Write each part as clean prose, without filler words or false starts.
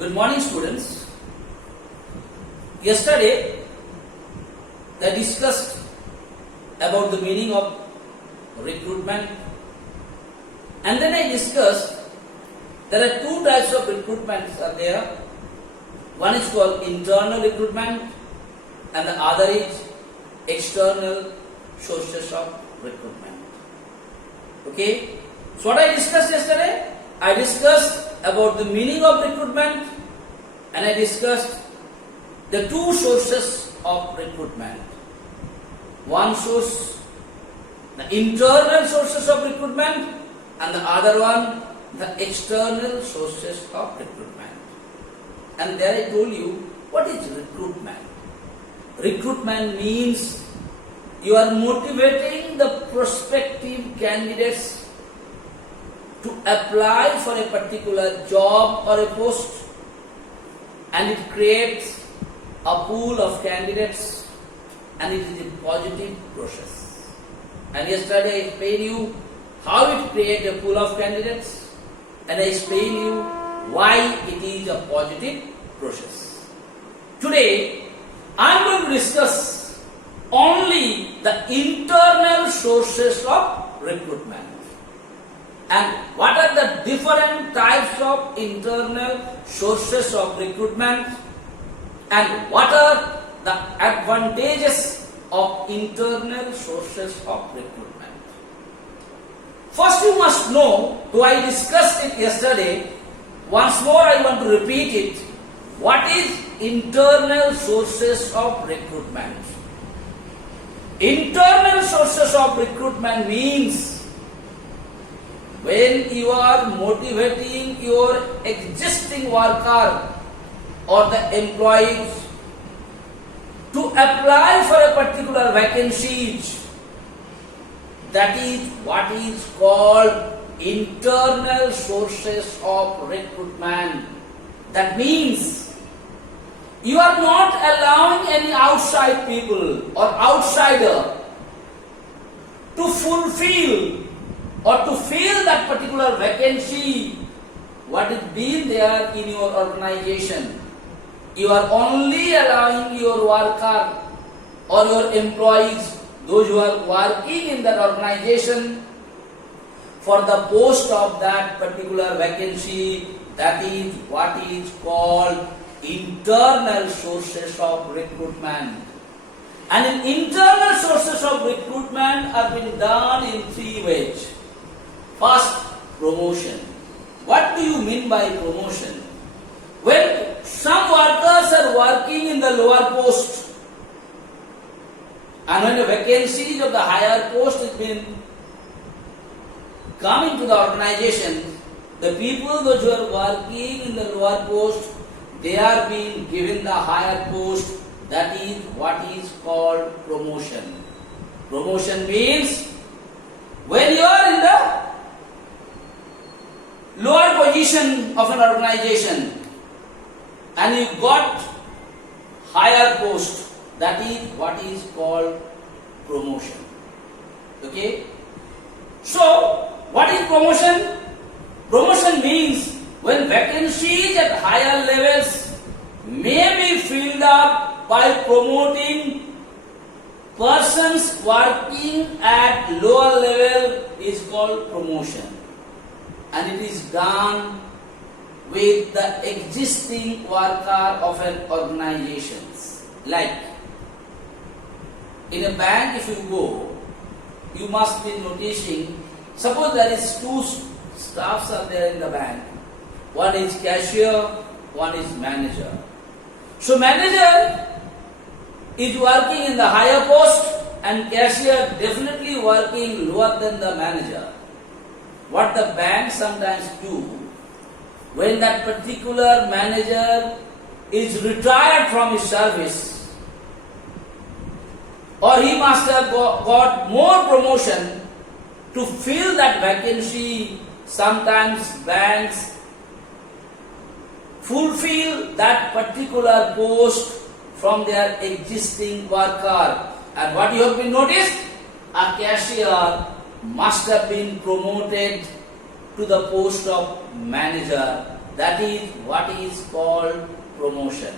Good morning, students. Yesterday, I discussed about the meaning of recruitment, and then I discussed there are two types of recruitments are there. One is called internal recruitment, and the other is external sources of recruitment. Okay? So what I discussed yesterday? I discussed about the meaning of recruitment, and I discussed the two sources of recruitment. One source, the internal sources of recruitment, and the other one, the external sources of recruitment. And there I told you, what is recruitment? Recruitment means you are motivating the prospective candidates to apply for a particular job or a post, and it creates a pool of candidates, and it is a positive process. And yesterday I explained you how it creates a pool of candidates, and I explained you why it is a positive process. Today I am going to discuss only the internal sources of recruitment. And what are the different types of internal sources of recruitment, and what are the advantages of internal sources of recruitment? First you must know, though I discussed it yesterday, once more I want to repeat it. What is internal sources of recruitment? Internal sources of recruitment means when you are motivating your existing worker or the employees to apply for a particular vacancy, that is what is called internal sources of recruitment. That means you are not allowing any outside people or outsider to fulfill or to fill that particular vacancy what is being there in your organization. You are only allowing your worker or your employees, those who are working in that organization, for the post of that particular vacancy. That is what is called internal sources of recruitment. And in internal sources of recruitment are being done in three ways. First, promotion. What do you mean by promotion? When some workers are working in the lower post, and when the vacancies of the higher post has been coming to the organization, the people those who are working in the lower post, they are being given the higher post. That is what is called promotion. Promotion means when you are in the lower position of an organization and you got higher post, that is what is called promotion. Okay? So, what is promotion? Promotion means when vacancies at higher levels may be filled up by promoting persons working at lower level is called promotion. And it is done with the existing worker of an organization. Like in a bank, if you go, you must be noticing, suppose there is two staffs are there in the bank. One is cashier, one is manager. So manager is working in the higher post and cashier definitely working lower than the manager. What the bank sometimes do, when that particular manager is retired from his service, or he must have got more promotion to fill that vacancy, sometimes banks fulfill that particular post from their existing worker. And what you have been noticed? A cashier must have been promoted to the post of manager. That is what is called promotion.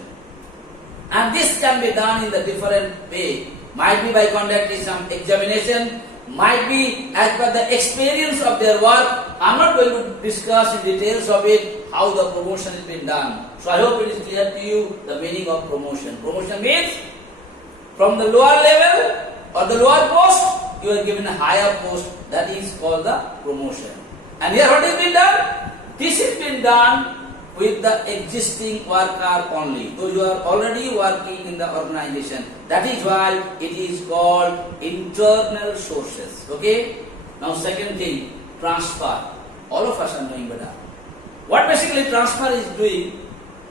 And this can be done in the different way. Might be by conducting some examination, might be as per the experience of their work. I am not going to discuss in details of it, how the promotion is being done. So I hope it is clear to you the meaning of promotion. Promotion means from the lower level or the lower post, you are given a higher post. That is called the promotion. And here what is being done? This is being done with the existing worker only. Those who are already working in the organization. That is why it is called internal sources. Okay? Now second thing, transfer. All of us are knowing better. What basically transfer is doing,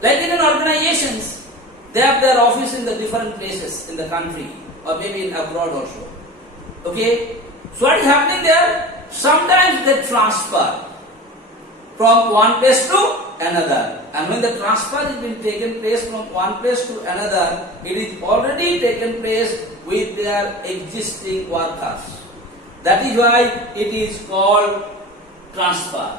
like in an organizations, they have their office in the different places in the country or maybe in abroad also. Okay? So what is happening there? Sometimes they transfer from one place to another. And when the transfer is being taken place from one place to another, it is already taken place with their existing workers. That is why it is called transfer.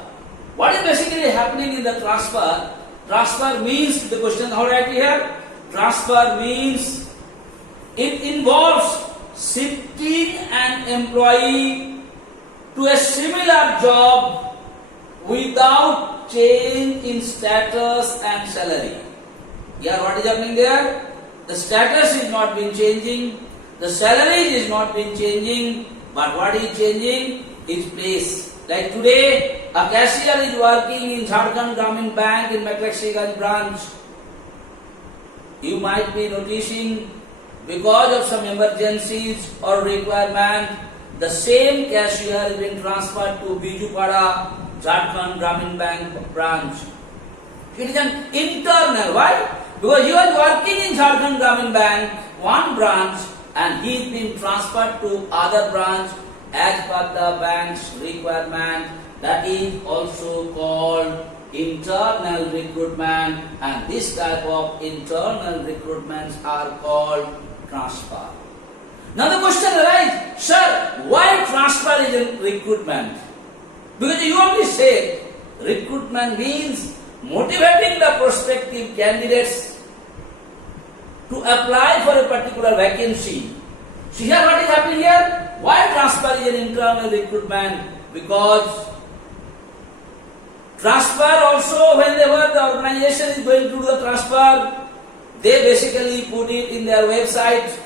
What is basically happening in the transfer? Transfer means, the question how right here? Transfer means it involves shifting an employee to a similar job without change in status and salary. Here what is happening there? The status is not been changing, the salary is not been changing, but what is changing is place. Like today, a cashier is working in Jharkhand Gramin Bank in Maklaxigaj branch. You might be noticing, because of some emergencies or requirement, the same cashier has been transferred to Bijupada, Jharkhand Gramin Bank branch. It is an internal. Why? Because you are working in Jharkhand Gramin Bank, one branch, and he is being transferred to other branch as per the bank's requirement. That is also called internal recruitment, and this type of internal recruitments are called transfer. Now the question arises, sir, why transfer is in recruitment? Because you only said recruitment means motivating the prospective candidates to apply for a particular vacancy. See here what is happening here? Why transfer is an internal recruitment? Because transfer also, whenever the organization is going to do the transfer, they basically put it in their website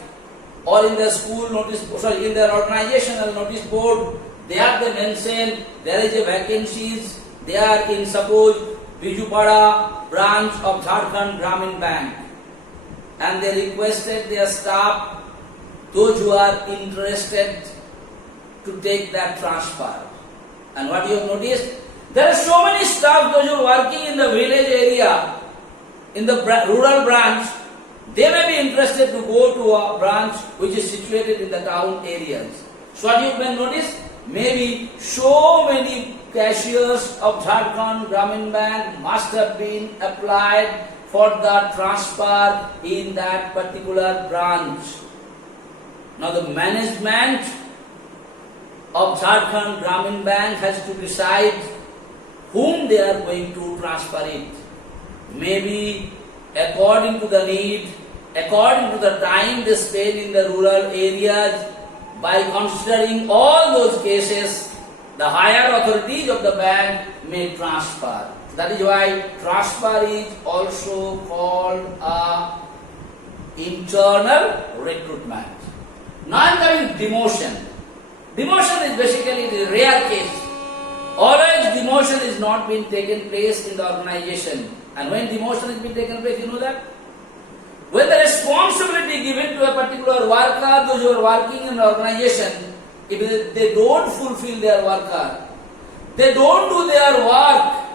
or in their school notice, in their organizational notice board. There they mention there is a vacancies. They are in suppose Bijupada branch of Jharkhand Gramin Bank, and they requested their staff, those who are interested, to take that transfer. And what you have noticed? There are so many staff, those who are working in the village area, in the rural branch, they may be interested to go to a branch which is situated in the town areas. So what you may notice? Maybe so many cashiers of Jharkhand Gramin Bank must have been applied for the transfer in that particular branch. Now the management of Jharkhand Gramin Bank has to decide whom they are going to transfer it. Maybe according to the need, according to the time they spend in the rural areas. By considering all those cases, the higher authorities of the bank may transfer. That is why transfer is also called a internal recruitment. Now I am coming demotion. Demotion is basically the rare case. Always demotion is not being taken place in the organization. And when demotion is being taken place, you know that? When the responsibility given to a particular worker, those who are working in an organization, if they don't fulfill their worker, they don't do their work,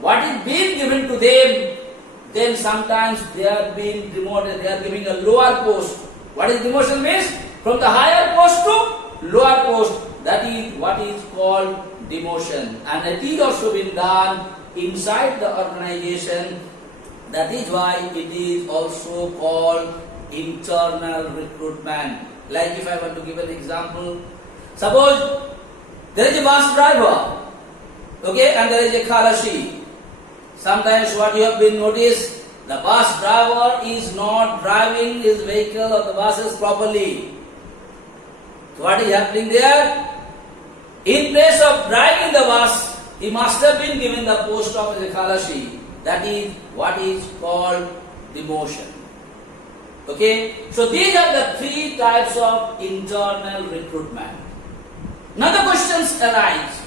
what is being given to them, then sometimes they are being demoted, they are giving a lower post. What is demotion means? From the higher post to lower post. That is what is called demotion. And it is also been done inside the organization. That is why it is also called internal recruitment. Like if I were to give an example, suppose there is a bus driver, okay, and there is a khalashi. Sometimes what you have been noticed, the bus driver is not driving his vehicle or the buses properly. So what is happening there? In place of driving the bus, he must have been given the post of a khalashi. That is what is called demotion. Okay? So these are the three types of internal recruitment. Now the questions arise.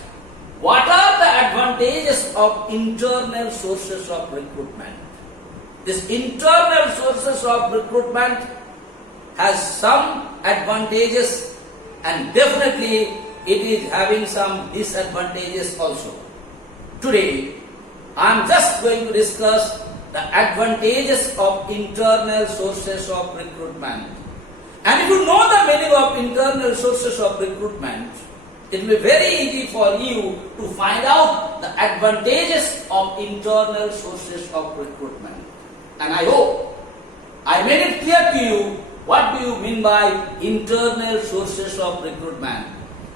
What are the advantages of internal sources of recruitment? This internal sources of recruitment has some advantages and definitely it is having some disadvantages also. Today, I am just going to discuss the advantages of internal sources of recruitment. And if you know the meaning of internal sources of recruitment, it will be very easy for you to find out the advantages of internal sources of recruitment. And I hope I made it clear to you what do you mean by internal sources of recruitment.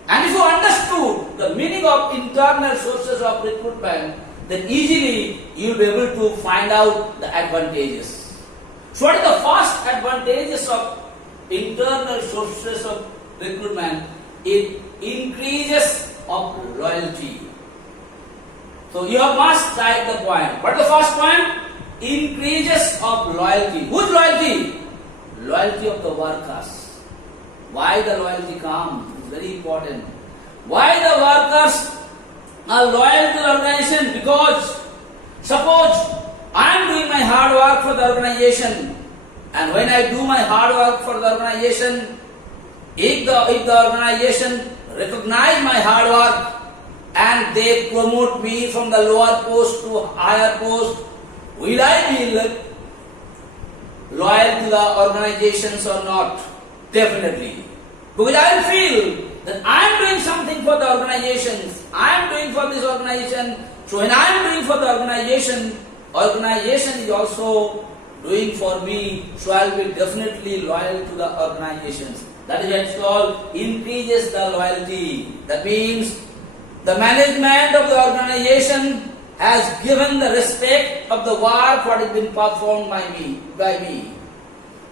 And if you understood the meaning of internal sources of recruitment, then easily you will be able to find out the advantages. So what is the first advantages of internal sources of recruitment? It increases of loyalty. So you must write the point. What is the first point? Increases of loyalty. Whose loyalty? Loyalty of the workers. Why the loyalty comes? It's very important. Why the workers are loyal to the organization? Because suppose I am doing my hard work for the organization, and when I do my hard work for the organization, if the organization recognize my hard work and they promote me from the lower post to higher post, will I be loyal to the organizations or not? Definitely. Because I will feel that I am doing something for the organizations. I am doing for this organization. So when I am doing for the organization is also doing for me. So I will be definitely loyal to the organizations. That is why it's called increases the loyalty. That means the management of the organization has given the respect of the work what has been performed by me.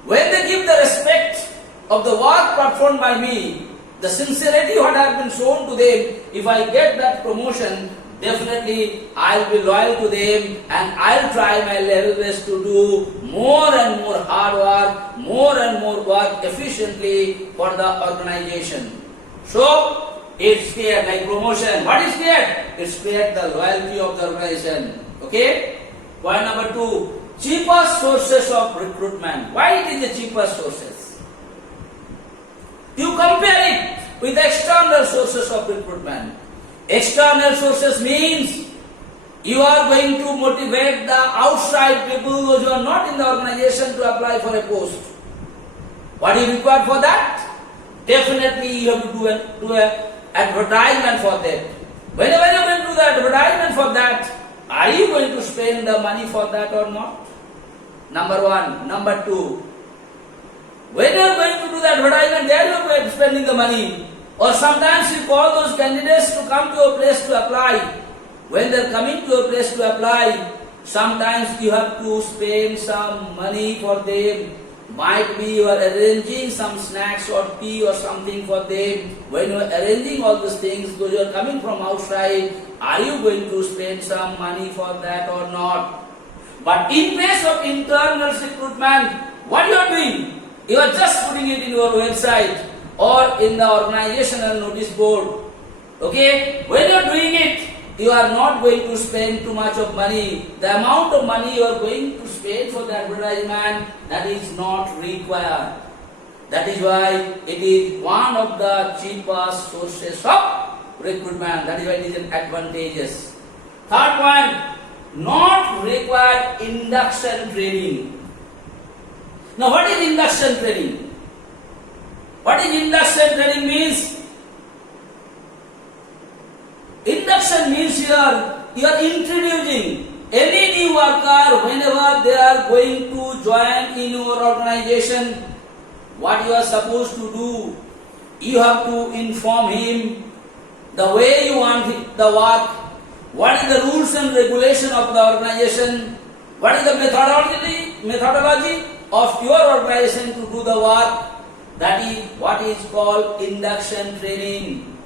When they give the respect of the work performed by me, the sincerity what has been shown to them, if I get that promotion, definitely I will be loyal to them and I will try my level best to do more and more hard work, more and more work efficiently for the organization. So, it's create like promotion. What is create? It's create the loyalty of the organization. Okay? Point number 2. Cheapest sources of recruitment. Why it is the cheapest sources? You compare it with the external sources of recruitment. External sources means you are going to motivate the outside people those who are not in the organization to apply for a post. What is required for that? Definitely you have to do an advertisement for that. Whenever you are going to do the advertisement for that, are you going to spend the money for that or not? Number 1. Number 2. When you are going to do the advertisement, there you are spending the money. Or sometimes you call those candidates to come to a place to apply. When they are coming to a place to apply, sometimes you have to spend some money for them. Might be you are arranging some snacks or tea or something for them. When you are arranging all these things, because you are coming from outside, are you going to spend some money for that or not? But in case of internal recruitment, what you are doing? You are just putting it in your website or in the organizational notice board. Okay? When you are doing it, you are not going to spend too much of money. The amount of money you are going to spend for the advertisement, that is not required. That is why it is one of the cheapest sources of recruitment. That is why it is an advantageous. Third point, not required induction training. Now what is induction training? What is induction training means? Induction means you are introducing any new worker whenever they are going to join in your organization. What you are supposed to do? You have to inform him the way you want the work. what is the rules and regulation of the organization, what is the methodology of your organization to do the work. That is what is called induction training.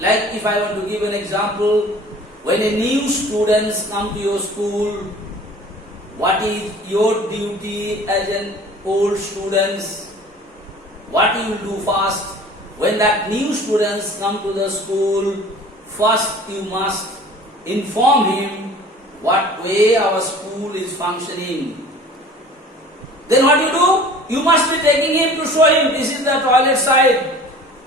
Like if I want to give an example, when a new students come to your school, what is your duty as an old students? What you will do first? When that new students come to the school, first you must inform him what way our school is functioning. Then what you do? You must be taking him to show him this is the toilet side,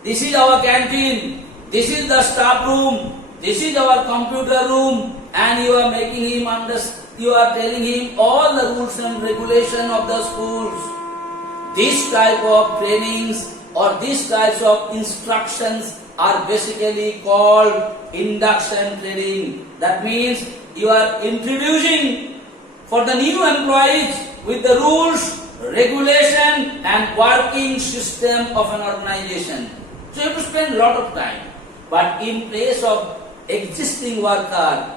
this is our canteen, this is the staff room, this is our computer room, and you are making him understand. You are telling him all the rules and regulation of the schools. This type of trainings or these types of instructions are basically called induction training. That means you are introducing for the new employees with the rules, regulation and working system of an organization. So you have to spend a lot of time. But in place of existing worker,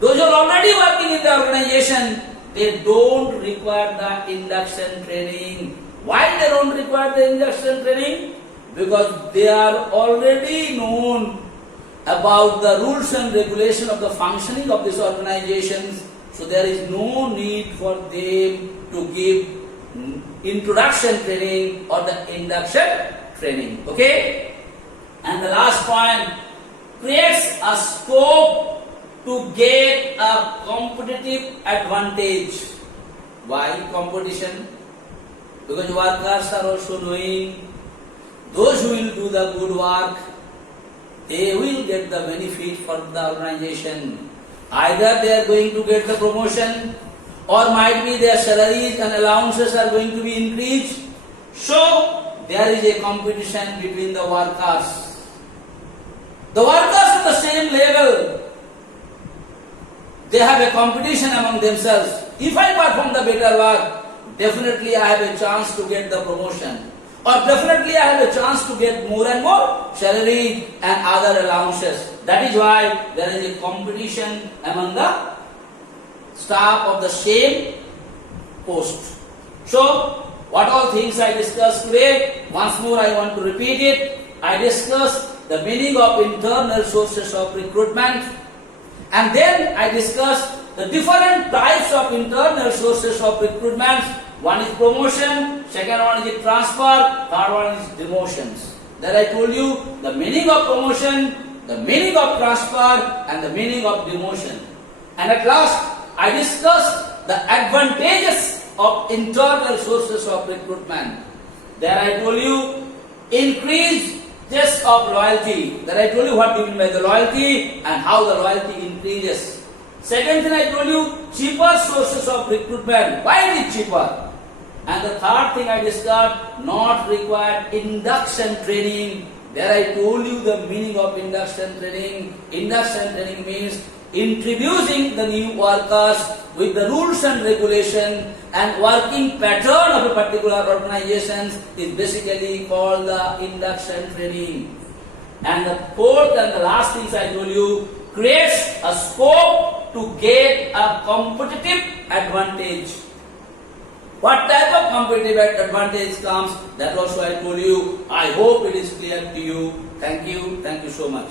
those who are already working in the organization, they don't require the induction training. Why they don't require the induction training? Because they are already known about the rules and regulation of the functioning of these organizations. So there is no need for them to give introduction training or the induction training. Okay? And the last point, creates a scope to get a competitive advantage. Why competition? Because workers are also knowing those who will do the good work, they will get the benefit for the organization. Either they are going to get the promotion or might be their salaries and allowances are going to be increased. So there is a competition between the workers. The workers at the same level, they have a competition among themselves. If I perform the better work, definitely I have a chance to get the promotion. Or definitely I have a chance to get more and more salary and other allowances. That is why there is a competition among the staff of the same post. So, what all things I discussed today, once more I want to repeat it. I discussed the meaning of internal sources of recruitment, and then I discussed the different types of internal sources of recruitment. One is promotion, second one is transfer, third one is demotions. Then I told you the meaning of promotion, the meaning of transfer and the meaning of demotion. And at last I discussed the advantages of internal sources of recruitment. There I told you increased test of loyalty. Then I told you what do you mean by the loyalty and how the loyalty increases. Second thing I told you cheaper sources of recruitment. Why is it cheaper? And the third thing I discussed, not required induction training. There I told you the meaning of induction training. Induction training means introducing the new workers with the rules and regulation and working pattern of a particular organization is basically called the induction training. And the fourth and the last things I told you, creates a scope to get a competitive advantage. What type of competitive advantage comes, that also I told you. I hope it is clear to you. Thank you so much.